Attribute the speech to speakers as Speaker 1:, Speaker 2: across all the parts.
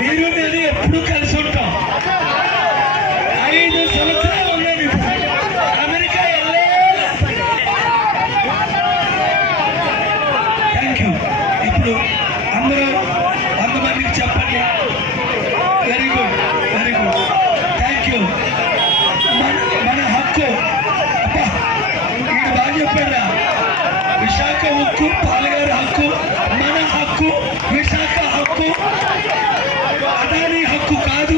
Speaker 1: మీరు నేను ఎప్పుడు కలిసి ఉంటాం? ఐదు సంవత్సరాలు ఉన్నది అమెరికా థ్యాంక్ యూ ఇప్పుడు అందరూ వంద మందికి చెప్పండి. Very good very good thank you మన మన హక్కు. అబ్బా బాగా చెప్పారా విశాఖ హక్కు పాలగారి హక్కు మన హక్కు విశాఖ హక్కు. అదాని హక్కు కాదు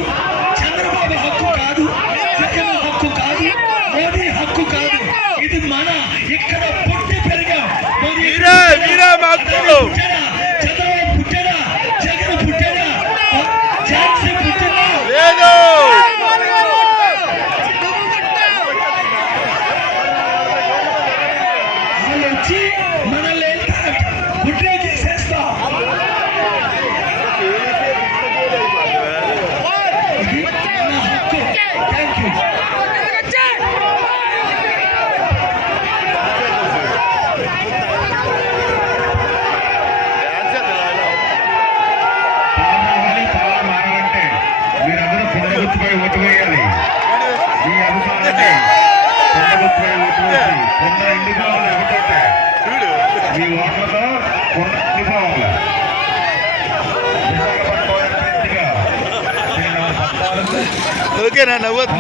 Speaker 1: చంద్రబాబు హక్కు కాదు జగన్ హక్కు కాదు మోదీ హక్కు కాదు. ఇది మన ఇక్కడ పుట్టి పెరిగాం. మోదీ
Speaker 2: మీరే, మీరే మా హక్కు.
Speaker 1: పుట్టాడా? చంద్రబాబు పుట్టాడా? జగన్ పుట్టాడా? ఝాన్సీ పుట్టిందా
Speaker 2: లేదు.
Speaker 1: వాళ్ళు వచ్చి
Speaker 3: మీ ఓట్లతో కొండ ఎండిపోవాలి విశాఖపట్నం ఎంపీగా నేను పద్నాలుగు
Speaker 2: ఓకేనా నవ్వద్దు